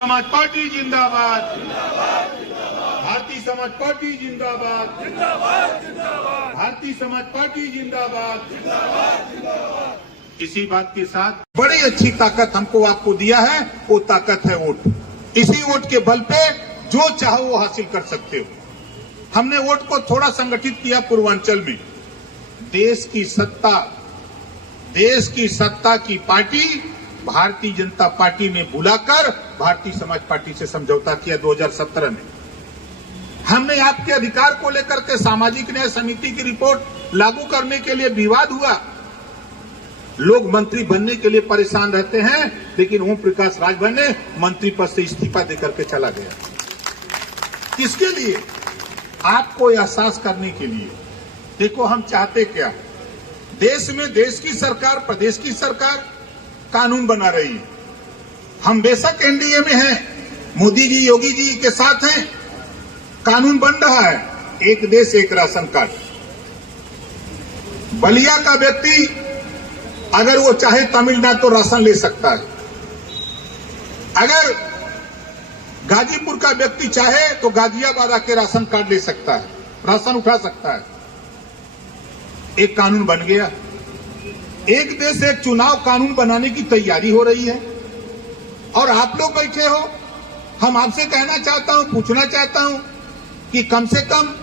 समाज पार्टी जिंदाबाद, भारतीय समाज पार्टी जिंदाबाद, भारतीय समाज पार्टी जिंदाबाद। इसी बात के साथ बड़ी अच्छी ताकत हमको आपको दिया है, वो ताकत है वोट। इसी वोट के बल पे जो चाहो वो हासिल कर सकते हो। हमने वोट को थोड़ा संगठित किया पूर्वांचल में। देश की सत्ता की पार्टी भारतीय जनता पार्टी ने बुलाकर भारतीय समाज पार्टी से समझौता किया 2017 में। हमने आपके अधिकार को लेकर के सामाजिक न्याय समिति की रिपोर्ट लागू करने के लिए विवाद हुआ। लोग मंत्री बनने के लिए परेशान रहते हैं, लेकिन ओम प्रकाश राजभर ने मंत्री पद से इस्तीफा देकर के चला गया। किसके लिए? आपको एहसास करने के लिए। देखो हम चाहते क्या, देश में देश की सरकार, प्रदेश की सरकार कानून बना रही है। हम बेशक एनडीए में हैं, मोदी जी योगी जी के साथ हैं, कानून बन रहा है, एक देश एक राशन कार्ड। बलिया का व्यक्ति अगर वो चाहे तमिलनाडु तो राशन ले सकता है। अगर गाजीपुर का व्यक्ति चाहे तो गाजियाबाद आके राशन कार्ड ले सकता है, राशन उठा सकता है। एक कानून बन गया। एक देश एक चुनाव कानून बनाने की तैयारी हो रही है और आप लोग बैठे हो। हम आपसे कहना चाहता हूं, पूछना चाहता हूं कि कम से कम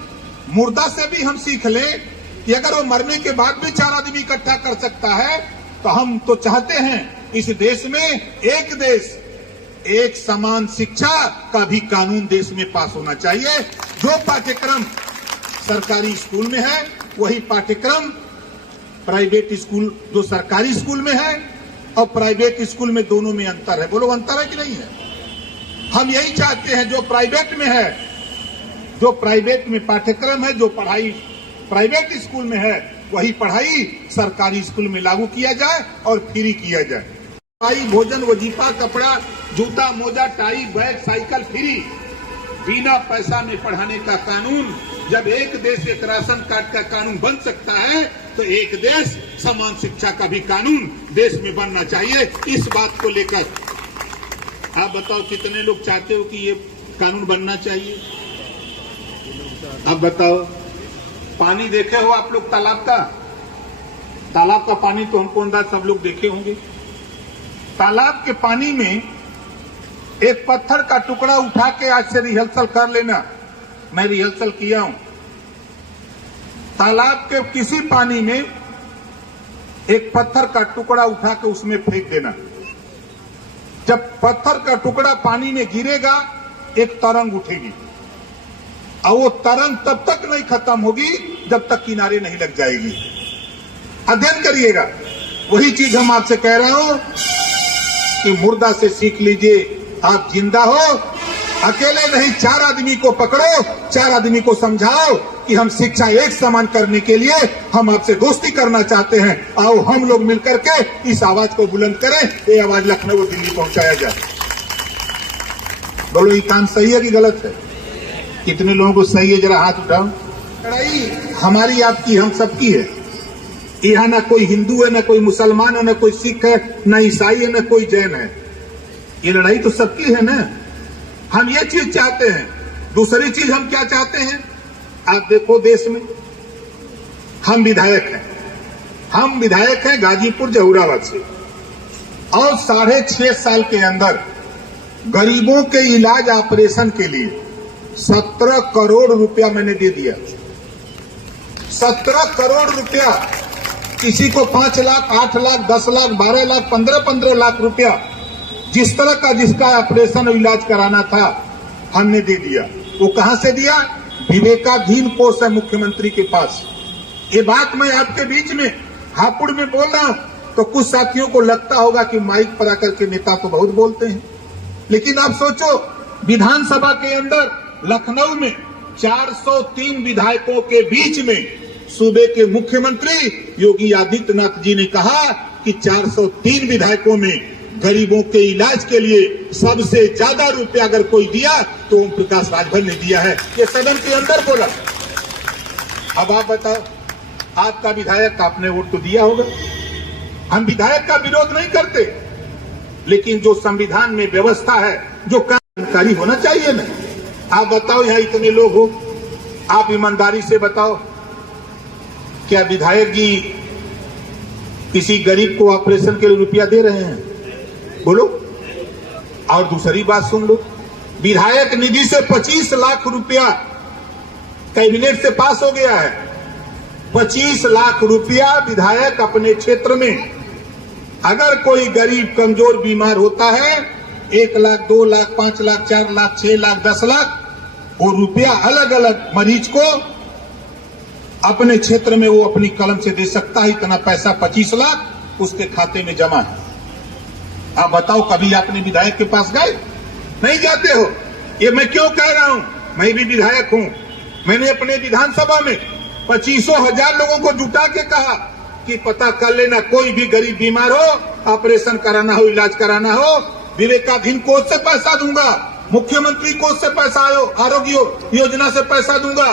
मुर्दा से भी हम सीख लें कि अगर वो मरने के बाद भी 4 आदमी इकट्ठा कर सकता है तो हम तो चाहते हैं इस देश में एक देश एक समान शिक्षा का भी कानून देश में पास होना चाहिए। जो पाठ्यक्रम सरकारी स्कूल में है वही पाठ्यक्रम प्राइवेट स्कूल, जो सरकारी स्कूल में है और प्राइवेट स्कूल में, दोनों में अंतर है। बोलो अंतर है कि नहीं है? हम यही चाहते हैं जो प्राइवेट में है, जो प्राइवेट में पाठ्यक्रम है, जो पढ़ाई प्राइवेट स्कूल में है वही पढ़ाई सरकारी स्कूल में लागू किया जाए और फ्री किया जाए। पढ़ाई, भोजन, वजीफा, कपड़ा, जूता, मोजा, टाई, बैग, साइकिल फ्री, बिना पैसा में पढ़ाने का कानून। जब एक देश एक राशन कार्ड का कानून बन सकता है तो एक देश समान शिक्षा का भी कानून देश में बनना चाहिए। इस बात को लेकर आप बताओ कितने लोग चाहते हो कि ये कानून बनना चाहिए? आप बताओ। पानी देखे हो आप लोग तालाब का? तालाब का पानी तो हमको अंदाज सब लोग देखे होंगे। तालाब के पानी में एक पत्थर का टुकड़ा उठा के आज से रिहर्सल कर लेना। मैं रिहर्सल किया हूं। तालाब के किसी पानी में एक पत्थर का टुकड़ा उठा के उसमें फेंक देना। जब पत्थर का टुकड़ा पानी में गिरेगा एक तरंग उठेगी और वो तरंग तब तक नहीं खत्म होगी जब तक किनारे नहीं लग जाएगी। अध्ययन करिएगा। वही चीज हम आपसे कह रहा हूं कि मुर्दा से सीख लीजिए। आप जिंदा हो, अकेले नहीं, 4 आदमी को पकड़ो, 4 आदमी को समझाओ कि हम शिक्षा एक समान करने के लिए हम आपसे दोस्ती करना चाहते हैं। आओ हम लोग मिलकर के इस आवाज को बुलंद करें, ये आवाज लखनऊ और दिल्ली पहुंचाया जाए। बोलो ये काम सही है कि गलत है? कितने लोगों को सही है? जरा हाथ उठाओ। लड़ाई हमारी आपकी हम सबकी है। यहाँ ना कोई हिंदू है, ना कोई मुसलमान है, ना कोई सिख है, ना ईसाई है, ना कोई जैन है। ये लड़ाई तो सबकी है ना। हम ये चीज चाहते हैं। दूसरी चीज हम क्या चाहते हैं? आप देखो देश में हम विधायक हैं गाजीपुर जहुराबाद से और 6.5 साल के अंदर गरीबों के इलाज ऑपरेशन के लिए 17 करोड़ रुपया मैंने दे दिया। 17 करोड़ रुपया। किसी को 5 लाख, 8 लाख, 10 लाख, 12 लाख, 15 लाख रुपया, जिस तरह का जिसका ऑपरेशन इलाज कराना था हमने दे दिया। वो कहां से दिया? विवेकाधीन कोष है मुख्यमंत्री के पास। ये बात मैं आपके बीच में हापुड़ में बोल रहा हूं तो कुछ साथियों को लगता होगा कि माइक पर आकर के नेता तो बहुत बोलते हैं, लेकिन आप सोचो विधानसभा के अंदर लखनऊ में 403 विधायकों के बीच में सूबे के मुख्यमंत्री योगी आदित्यनाथ जी ने कहा कि 403 विधायकों में गरीबों के इलाज के लिए सबसे ज्यादा रुपया अगर कोई दिया तो ओम प्रकाश राजभर ने दिया है। ये सदन के अंदर बोला। अब आप बताओ, आपका विधायक, आपने वोट तो दिया होगा। हम विधायक का विरोध नहीं करते, लेकिन जो संविधान में व्यवस्था है जो जानकारी होना चाहिए ना। आप बताओ, यहाँ इतने लोग हो, आप ईमानदारी से बताओ, क्या विधायक जी किसी गरीब को ऑपरेशन के लिए रुपया दे रहे हैं? बोलो। और दूसरी बात सुन लो, विधायक निधि से 25 लाख रुपया कैबिनेट से पास हो गया है। 25 लाख रुपया विधायक अपने क्षेत्र में, अगर कोई गरीब कमजोर बीमार होता है, 1 लाख, 2 लाख, 5 लाख, 4 लाख, 6 लाख, 10 लाख, वो रुपया अलग अलग मरीज को अपने क्षेत्र में वो अपनी कलम से दे सकता है। इतना पैसा 25 लाख उसके खाते में जमा है। आप बताओ, कभी आपने विधायक के पास गए? नहीं जाते हो। ये मैं क्यों कह रहा हूं? मैं भी विधायक हूं। मैंने अपने विधानसभा में 25,000 लोगों को जुटा के कहा कि पता कर लेना, कोई भी गरीब बीमार हो, ऑपरेशन कराना हो, इलाज कराना हो, विवेकाधीन कोष से पैसा दूंगा, मुख्यमंत्री कोष से पैसा आरोग्य योजना से पैसा दूंगा,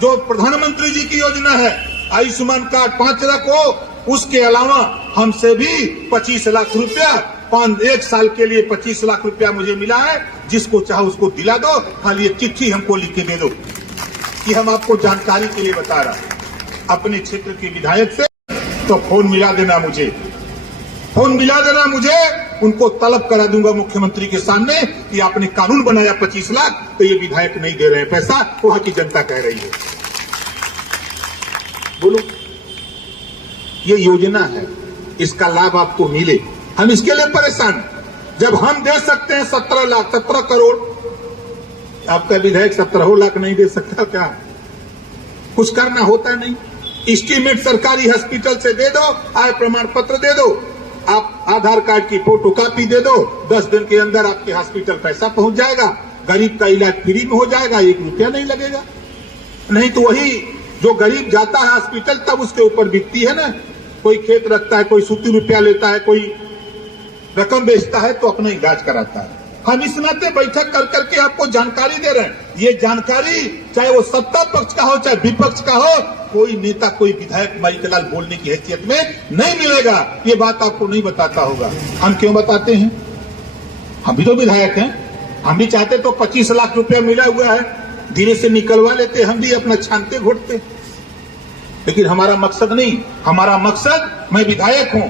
जो प्रधानमंत्री जी की योजना है आयुष्मान कार्ड 5 लाख हो, उसके अलावा हमसे भी 25 लाख रुपया 1 साल के लिए 25 लाख रुपया मुझे मिला है। जिसको चाहो उसको दिला दो, खाली एक चिट्ठी हमको लिख के दे दो कि हम आपको जानकारी के लिए बता रहा हूं। अपने क्षेत्र के विधायक से तो फोन मिला देना मुझे, फोन मिला देना मुझे, उनको तलब करा दूंगा मुख्यमंत्री के सामने कि आपने कानून बनाया 25 लाख, तो ये विधायक नहीं दे रहे हैं पैसा, वहां की जनता कह रही है। बोलो, ये योजना है, इसका लाभ आपको मिले, हम इसके लिए परेशान। जब हम दे सकते हैं 17 लाख, 17 करोड़, आपका विधायक 17 लाख नहीं दे सकता क्या? कुछ करना होता नहीं। एस्टीमेट सरकारी हॉस्पिटल से दे दो, आय प्रमाण पत्र दे दो, आप आधार कार्ड की फोटो कॉपी दे दो, 10 दिन के अंदर आपके हॉस्पिटल पैसा पहुंच जाएगा, गरीब का इलाज फ्री में हो जाएगा, 1 रुपया नहीं लगेगा। नहीं तो वही जो गरीब जाता है हॉस्पिटल, तब उसके ऊपर बिकती है ना, कोई खेत रखता है, कोई सूती रुपया लेता है, कोई रकम बेचता है तो अपना इलाज कराता है। हम इस नाते बैठक कर करके आपको जानकारी दे रहे हैं। ये जानकारी चाहे वो सत्ता पक्ष का हो चाहे विपक्ष का हो, कोई नेता, कोई विधायक माइकलाल बोलने की हैसियत में नहीं मिलेगा। ये बात आपको नहीं बताता होगा। हम क्यों बताते हैं? हम भी तो विधायक हैं, हम भी चाहते तो 25 लाख रुपया मिला हुआ है, धीरे से निकलवा लेते, हम भी अपना छानते घोटते, लेकिन हमारा मकसद नहीं। हमारा मकसद, मैं विधायक हूं,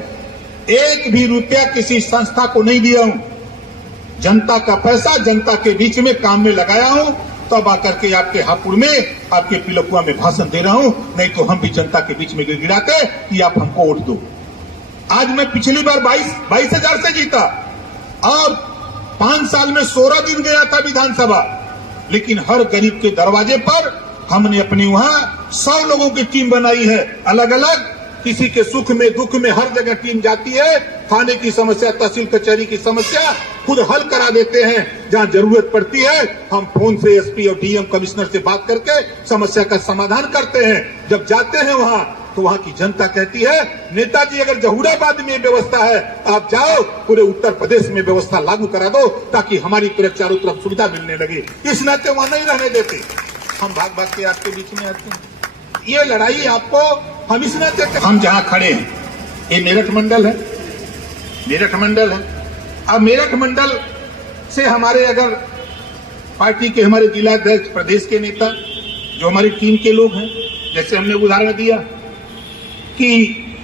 1 भी रुपया किसी संस्था को नहीं दिया हूं, जनता का पैसा जनता के बीच में काम में लगाया हूं, तब आकर के आपके हापुड़ में, आपके पिलकुआ में भाषण दे रहा हूं। नहीं तो हम भी जनता के बीच में गिड़गिड़ाते कि आप हमको वोट दो। आज मैं पिछली बार 22,000 से जीता और 5 साल में 16 दिन गया था विधानसभा, लेकिन हर गरीब के दरवाजे पर हमने अपने वहां 100 लोगों की टीम बनाई है, अलग अलग, किसी के सुख में दुख में हर जगह टीम जाती है। थाने की समस्या, तहसील कचहरी की समस्या खुद हल करा देते हैं। जहां जरूरत पड़ती है हम फोन से एसपी और डीएम कमिश्नर से बात करके समस्या का समाधान करते हैं। जब जाते हैं वहां तो वहां की जनता कहती है, नेताजी अगर जहूराबाद में व्यवस्था है, आप जाओ पूरे उत्तर प्रदेश में व्यवस्था लागू करा दो, ताकि हमारी तरफ चारों तरफ सुविधा मिलने लगे। इस नाते वहां नहीं रहने देते, हम भाग भाग के आपके बीच में आते हैं। ये लड़ाई आपको हम इस नाते, हम जहां खड़े हैं, ये मेरठ मंडल है, मेरठ मंडल है। अब मेरठ मंडल से हमारे अगर पार्टी के, हमारे जिलाध्यक्ष, प्रदेश के नेता, जो हमारी टीम के लोग हैं, जैसे हमने उदाहरण दिया कि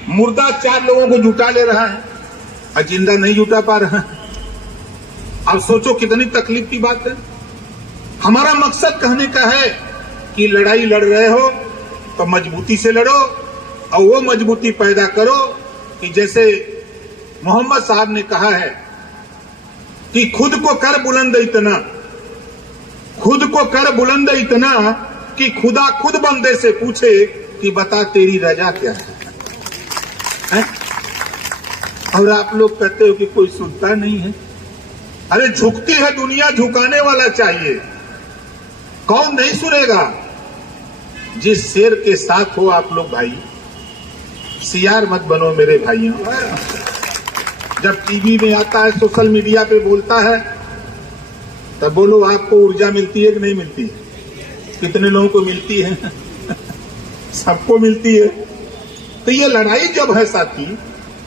मुर्दा 4 लोगों को जुटा ले रहा है और जिंदा नहीं जुटा पा रहा है। अब सोचो कितनी तकलीफ की बात है। हमारा मकसद कहने का है कि लड़ाई लड़ रहे हो तो मजबूती से लड़ो, और वो मजबूती पैदा करो कि जैसे मोहम्मद साहब ने कहा है कि खुद को कर बुलंद इतना, खुद को कर बुलंद इतना कि खुदा खुद बंदे से पूछे कि बता तेरी रजा क्या है? और आप लोग कहते हो कि कोई सुनता नहीं है। अरे झुकती है दुनिया, झुकाने वाला चाहिए। कौन नहीं सुनेगा? जिस शेर के साथ हो आप लोग भाई, सियार मत बनो मेरे भाइयों। जब टीवी में आता है, सोशल मीडिया पे बोलता है, तब बोलो आपको ऊर्जा मिलती है कि नहीं मिलती है? कितने लोगों को मिलती है? सबको मिलती है। तो ये लड़ाई जब है साथी,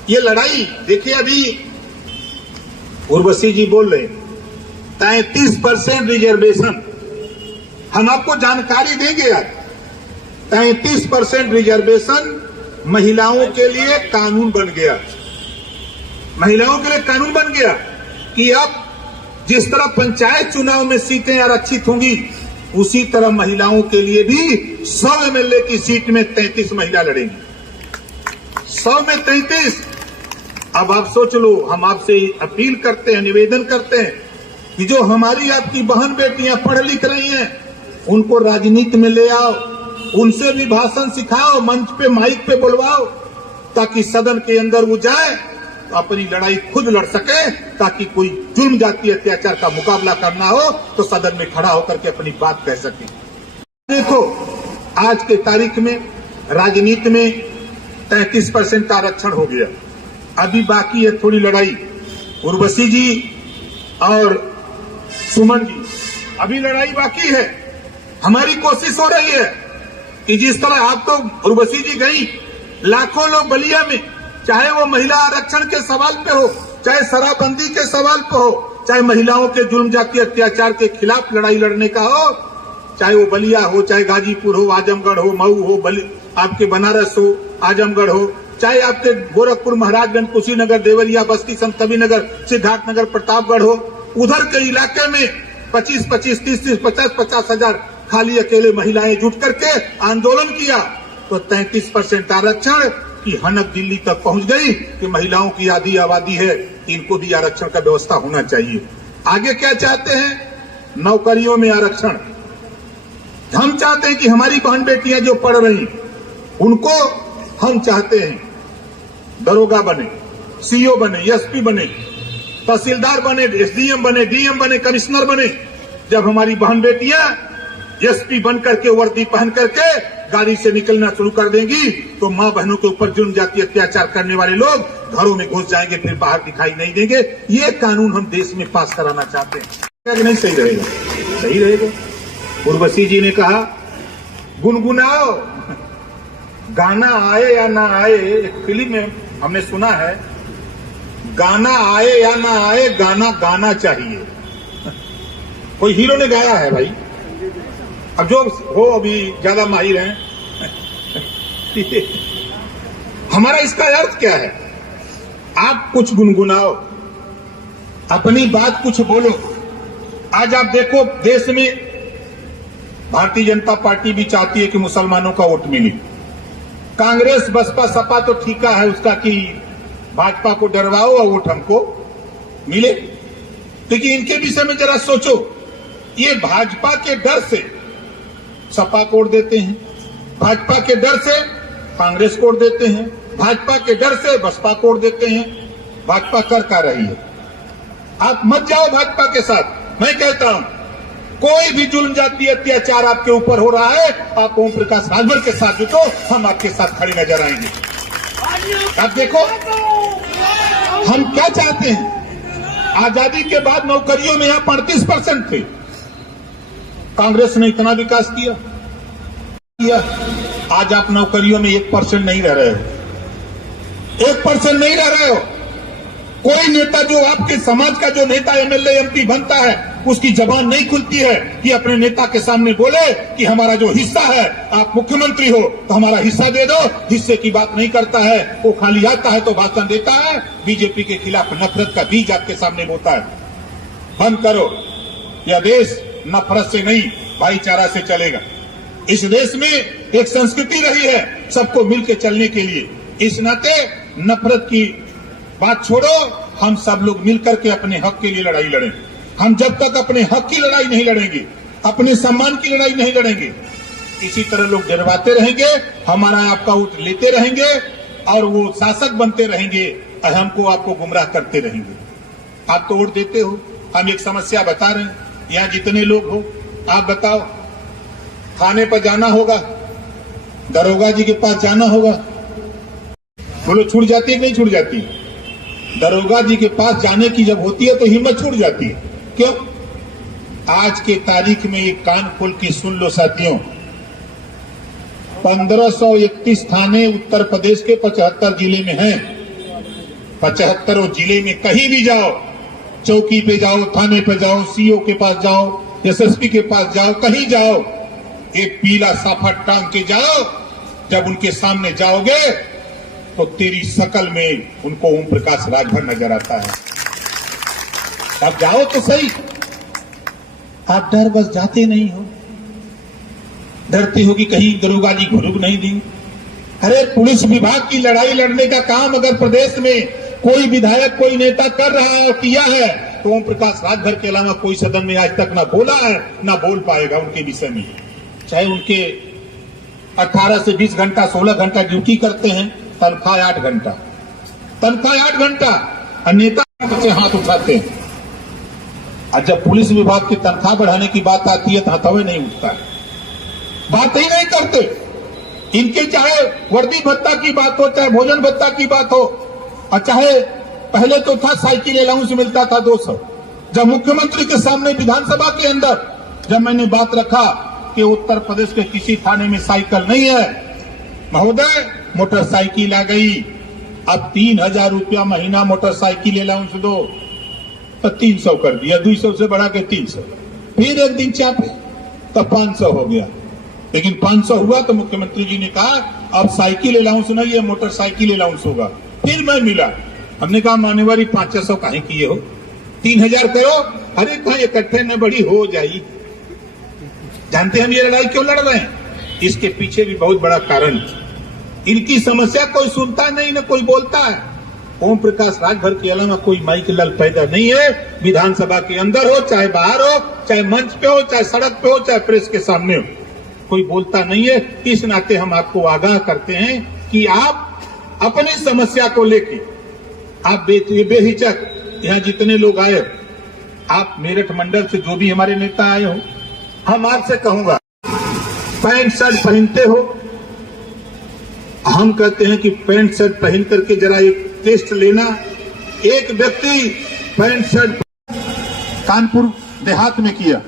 ये लड़ाई देखिए, अभी उर्वशी जी बोल रहे 33% रिजर्वेशन, हम आपको जानकारी देंगे यार। 33% रिजर्वेशन महिलाओं के लिए कानून बन गया। महिलाओं के लिए कानून बन गया कि अब जिस तरह पंचायत चुनाव में सीटें आरक्षित होंगी, उसी तरह महिलाओं के लिए भी 100 एमएलए की सीट में 33 महिला लड़ेंगी। 100 में 33। अब आप सोच लो, हम आपसे अपील करते हैं, निवेदन करते हैं कि जो हमारी आपकी बहन बेटियां पढ़ लिख रही हैं, उनको राजनीति में ले आओ, उनसे भी भाषण सिखाओ, मंच पे माइक पे बुलवाओ, ताकि सदन के अंदर वो जाए तो अपनी लड़ाई खुद लड़ सके, ताकि कोई जुर्म जाति अत्याचार का मुकाबला करना हो तो सदन में खड़ा होकर के अपनी बात कह सके। देखो, आज के तारीख में राजनीति में 33% आरक्षण हो गया। अभी बाकी है थोड़ी लड़ाई। उर्वशी जी और सुमन जी, अभी लड़ाई बाकी है। हमारी कोशिश हो रही है कि जिस तरह आप तो उर्वशी जी गई, लाखों लोग बलिया में, चाहे वो महिला आरक्षण के सवाल पे हो, चाहे शराबबंदी के सवाल पे हो, चाहे महिलाओं के जुर्म जाति अत्याचार के खिलाफ लड़ाई लड़ने का हो, चाहे वो बलिया हो, चाहे गाजीपुर हो, आजमगढ़ हो, मऊ हो, आपके बनारस हो, आजमगढ़ हो, चाहे आपके गोरखपुर, महाराजगंज, कुशीनगर, देवरिया, बस्ती, संत कबीरनगर, सिद्धार्थनगर, प्रतापगढ़ हो, उधर के इलाके में 25-25, 30-30, 50-50 हजार खाली अकेले महिलाएं जुट करके आंदोलन किया तो 33% आरक्षण की हनक दिल्ली तक पहुंच गई कि महिलाओं की आधी आबादी है, इनको भी आरक्षण का व्यवस्था होना चाहिए। आगे क्या चाहते हैं? नौकरियों में आरक्षण। हम चाहते हैं कि हमारी बहन बेटियां जो पढ़ रही, उनको हम चाहते हैं दरोगा बने, सीओ बने, एसपी बने, तहसीलदार बने, एसडीएम बने, डीएम बने, कमिश्नर बने। जब हमारी बहन बेटियां एसपी बन करके वर्दी पहन करके गाड़ी से निकलना शुरू कर देंगी तो मां बहनों के ऊपर जुर्म जाति अत्याचार करने वाले लोग घरों में घुस जाएंगे, फिर बाहर दिखाई नहीं देंगे। ये कानून हम देश में पास कराना चाहते हैं। नहीं सही रहेगा? सही रहेगा। उर्वशी जी ने कहा गुनगुनाओ, गाना आए या ना आए। एक फिल्म में हमने सुना है, गाना आए या ना आए, गाना गाना चाहिए। कोई हीरो ने गाया है भाई, अब जो हो अभी ज्यादा माहिर हैं। हमारा इसका अर्थ क्या है? आप कुछ गुनगुनाओ, अपनी बात कुछ बोलो। आज आप देखो, देश में भारतीय जनता पार्टी भी चाहती है कि मुसलमानों का वोट मिले। कांग्रेस, बसपा, सपा तो ठीका है उसका कि भाजपा को डरवाओ और वोट हमको मिले। लेकिन इनके विषय में जरा सोचो, ये भाजपा के डर से सपा को वोट देते हैं, भाजपा के डर से कांग्रेस को वोट देते हैं, भाजपा के डर से बसपा को वोट देते हैं। भाजपा कर क्या रही है? आप मत जाओ भाजपा के साथ। मैं कहता हूं, कोई भी जुल्म जाति अत्याचार आपके ऊपर हो रहा है, आप ओम प्रकाश राजभर के साथ जुटो, हम आपके साथ खड़े नजर आएंगे। आप देखो हम क्या चाहते हैं। आजादी के बाद नौकरियों में यहां 35% थे, कांग्रेस ने इतना विकास किया। आज आप नौकरियों में 1% नहीं रह रहे हो, 1% नहीं रह रहे हो। कोई नेता जो आपके समाज का जो नेता एमएलए एमपी बनता है, उसकी जबान नहीं खुलती है कि अपने नेता के सामने बोले कि हमारा जो हिस्सा है, आप मुख्यमंत्री हो तो हमारा हिस्सा दे दो। हिस्से की बात नहीं करता है, वो खाली आता है तो भाषण देता है, बीजेपी के खिलाफ नफरत का बीज आपके सामने बोता है। बंद करो, यह देश नफरत से नहीं भाईचारा से चलेगा। इस देश में एक संस्कृति रही है सबको मिलकर चलने के लिए। इस नाते नफरत की बात छोड़ो, हम सब लोग मिलकर के अपने हक के लिए लड़ाई लड़ें। हम जब तक अपने हक की लड़ाई नहीं लड़ेंगे, अपने सम्मान की लड़ाई नहीं लड़ेंगे, इसी तरह लोग डरवाते रहेंगे, हमारा आपका वोट लेते रहेंगे और वो शासक बनते रहेंगे और हमको आपको गुमराह करते रहेंगे। आप तो वोट देते हो, हम एक समस्या बता रहे हैं। यहाँ जितने लोग हो, आप बताओ, थाने पर जाना होगा, दरोगा जी के पास जाना होगा, बोलो छूट जाती है नहीं छूट जाती? दरोगा जी के पास जाने की जब होती है तो हिम्मत छूट जाती है। क्यों? आज के तारीख में ये कान खोल के सुन लो साथियों, 1531 थाने उत्तर प्रदेश के 75 जिले में हैं। 75 जिले में कहीं भी जाओ, चौकी पे जाओ, थाने पे जाओ, सीओ के पास जाओ, एसएसपी के पास जाओ, कहीं जाओ, एक पीला साफा टांग के जाओ। जब उनके सामने जाओगे तो तेरी शकल में उनको ओम प्रकाश राजभर नजर आता है। अब जाओ तो सही। आप डर बस जाते नहीं हो, डरते हो कि कहीं दरोगा जी घुरुक नहीं दी। अरे पुलिस विभाग की लड़ाई लड़ने का काम अगर प्रदेश में कोई विधायक, कोई नेता कर रहा है और किया है तो ओम प्रकाश राजभर के अलावा कोई सदन में आज तक ना बोला है, ना बोल पाएगा उनके विषय में। चाहे उनके 18 से 20 घंटा, 16 घंटा ड्यूटी करते हैं, तनख्वाह 8 घंटा, तनख्वाह 8 घंटा, और नेता बच्चे हाथ उठाते हैं। और जब पुलिस विभाग की तनख्वाह बढ़ाने की बात आती है तो हथौड़े नहीं उठता है, बात ही नहीं करते। इनके चाहे वर्दी भत्ता की बात हो, चाहे भोजन भत्ता की बात हो, और चाहे पहले तो था साइकिल अलाउंस मिलता था 200। जब मुख्यमंत्री के सामने विधानसभा के अंदर जब मैंने बात रखा कि उत्तर प्रदेश के किसी थाने में साइकिल नहीं है, महोदय मोटरसाइकिल आ गई, अब 3000 रुपया महीना मोटरसाइकिल अलाउंस दो, तो 300 कर दिया, 200 से बढ़ा के 300। फिर एक दिन चापे तो 500 हो गया। लेकिन 500 हुआ तो मुख्यमंत्री जी ने कहा अब साइकिल अलाउंस नहीं, ये मोटरसाइकिल अलाउंस होगा। फिर मैं मिला, हमने कहा मान्यवर 500 काहे किए हो, 3000 करो। अरे कहा इकट्ठे न बड़ी हो जाई। जानते हम ये लड़ाई क्यों लड़ रहे हैं? इसके पीछे भी बहुत बड़ा कारण है। इनकी समस्या कोई सुनता नहीं, न कोई बोलता है। ओम प्रकाश राजभर के अलावा कोई माइक लाल पैदा नहीं है। विधानसभा के अंदर हो, चाहे बाहर हो, चाहे मंच पे हो, चाहे सड़क पे हो, चाहे प्रेस के सामने हो, कोई बोलता नहीं है। इस नाते हम आपको आगाह करते हैं कि आप अपनी समस्या को लेके आप बेहिचक यहाँ जितने लोग आए, आप मेरठ मंडल से जो भी हमारे नेता आए हो, हम आपसे कहूंगा पैंट शर्ट पहनते हो, हम कहते हैं कि पैंट शर्ट पहन करके जरा एक टेस्ट लेना। एक व्यक्ति पैंट शर्ट कानपुर देहात में किया।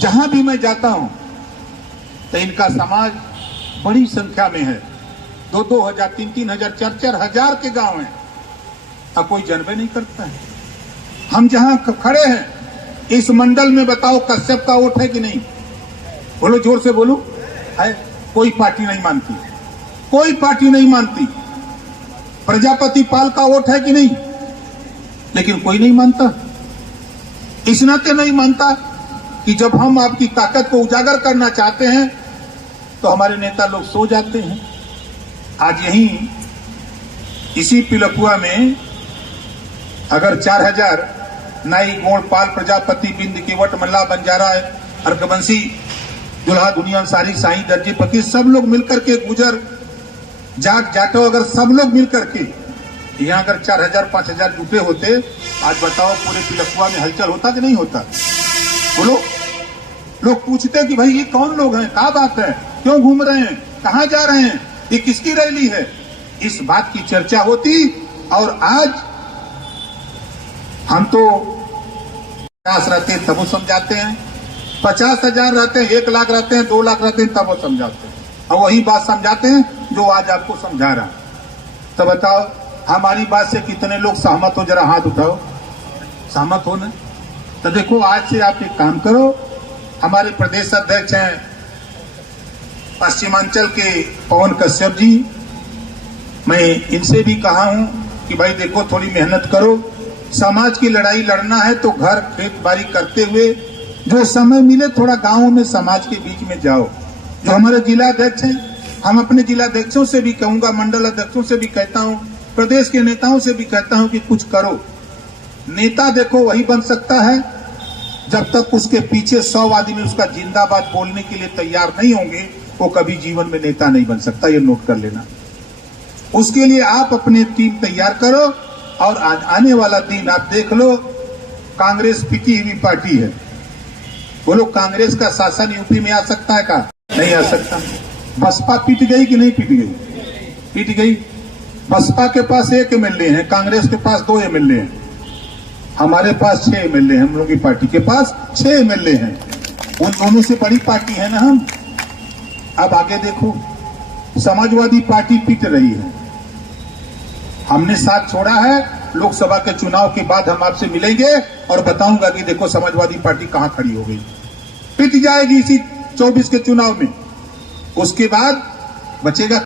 जहां भी मैं जाता हूं तो इनका समाज बड़ी संख्या में है, 2-2 हजार, 3-3 हजार, 4-4 हजार के गांव हैं, अब कोई जनबे नहीं करता है। हम जहां खड़े हैं इस मंडल में बताओ कश्यप का वोट है कि नहीं? बोलो, जोर से बोलो। है? कोई पार्टी नहीं मानती, कोई पार्टी नहीं मानती। प्रजापति पाल का वोट है कि नहीं? लेकिन कोई नहीं मानता। इस नाते नहीं मानता कि जब हम आपकी ताकत को उजागर करना चाहते हैं तो हमारे नेता लोग सो जाते हैं। आज यहीं इसी पिलकुआ में अगर 4000 नाई, गोड़, पाल, प्रजापति, बिंद, केवट, मल्ला, बंजारा, अर्कबंसी, दुल्हा, दुनिया, सारी, साई, दर्जी, फकीर सब लोग मिलकर के, गुजर, जाट, जाटो, अगर सब लोग मिलकर के यहाँ अगर 4000-5000 जुटे होते, आज बताओ पूरे पिलकुआ में हलचल होता कि नहीं होता? बोलो। लोग पूछते कि भाई ये कौन लोग हैं, क्या बात है, क्यों घूम रहे हैं, कहाँ जा रहे हैं, ये किसकी रैली है? इस बात की चर्चा होती। और आज हम तो 50 रहते हैं तब वो समझाते हैं, 50,000 रहते हैं, 1 लाख रहते हैं, 2 लाख रहते हैं, तब वो समझाते हैं, और वही बात समझाते हैं जो आज आपको समझा रहा। तो बताओ हमारी बात से कितने लोग सहमत हो? जरा हाथ उठाओ, सहमत हो ना? तो देखो आज से आप एक काम करो, हमारे प्रदेश अध्यक्ष हैं पश्चिमांचल के पवन कश्यप जी, मैं इनसे भी कहा हूं कि भाई देखो थोड़ी मेहनत करो, समाज की लड़ाई लड़ना है तो घर खेत बाड़ी करते हुए जो समय मिले थोड़ा गांवों में समाज के बीच में जाओ। जो हमारे जिला अध्यक्ष हैं, हम अपने जिला अध्यक्षों से भी कहूंगा, मंडल अध्यक्षों से भी कहता हूं, प्रदेश के नेताओं से भी कहता हूं कि कुछ करो। नेता देखो वही बन सकता है जब तक उसके पीछे 100 आदमी उसका जिंदाबाद बोलने के लिए तैयार नहीं होंगे, वो कभी जीवन में नेता नहीं बन सकता। ये नोट कर लेना। उसके लिए आप अपनी टीम तैयार करो, और आने वाला दिन आप देख लो, कांग्रेस पिटी हुई पार्टी है। बोलो, कांग्रेस का शासन यूपी में आ सकता है? का नहीं आ सकता। बसपा पिट गई कि नहीं पिट गई? पिट गई। बसपा के पास 1 MLA है, कांग्रेस के पास 2 MLA हैं, हमारे पास 6 MLA हैं, हम लोगों की पार्टी के पास 6 MLA हैं। उन दोनों से बड़ी पार्टी है ना हम। अब आगे देखो, समाजवादी पार्टी पिट रही है, हमने साथ छोड़ा है लोकसभा के चुनाव के बाद हम आपसे मिलेंगे और बताऊंगा कि देखो समाजवादी पार्टी कहां खड़ी हो गई। पिट जाएगी इसी 24 के चुनाव में, उसके बाद बचेगा